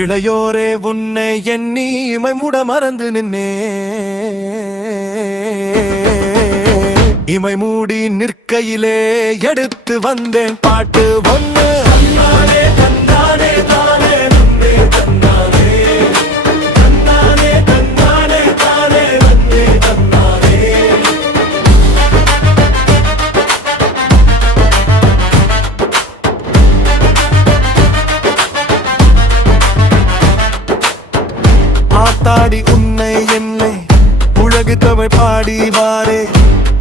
இளையோரே உன்னை எண்ணி இமை மூட மறந்து நின்னே இமை மூடி நிற்கையிலே எடுத்து வந்தேன் பாட்டு ஒன்று. தன்னானே தன்னானே தானே நன்னே தன்னானே தன்னானே தன்னானே தானே நன்னே தன்னானே. ஆத்தாடி உன்னை என்னை உலகு தமிழ் பாடி வாரே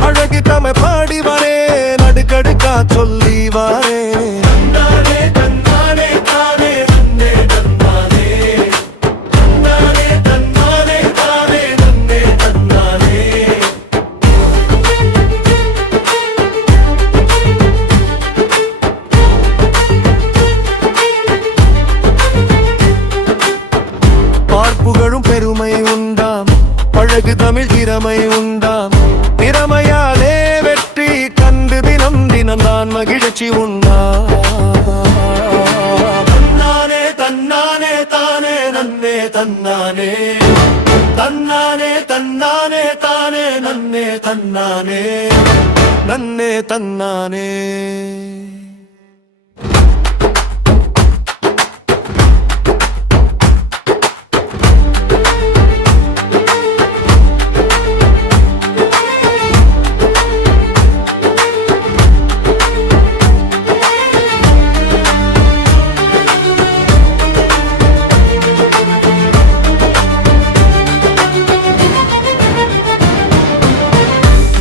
அழகு தமிழ் பாடி வாரே நடுக்கடுக்கா சொல்லி வாரே. தன்னானே தன்னானே தானே நன்னே தன்னானே தன்னானே தன்னானே தானே நன்னே தன்னானே. பார்ப்புகளும் பெருமை உண்டாம் அழகு தமிழ் திறமை உண்டாம் திறமையாலே வெற்றி கண்டு தினம் தினம் நான் மகிழ்ச்சி உண்டா. தன்னானே தன்னானே தானே நன்னே தன்னானே தன்னானே தன்னானே தானே நன்னே தன்னானே நன்னே தன்னானே.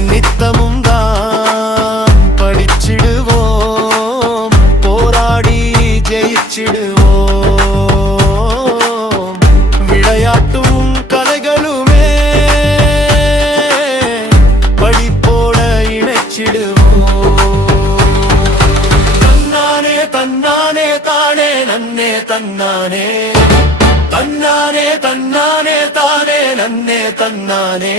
நித்தமும் தான் படிச்சிடுவோம் போராடி ஜெயிச்சிடுவோம் விளையாட்டும் கலைகளுமே படிப்போட இணைச்சிடுவோம். தன்னானே தன்னானே தானே நன்னே தன்னானே தன்னானே தன்னானே தானே நன்னே தன்னானே.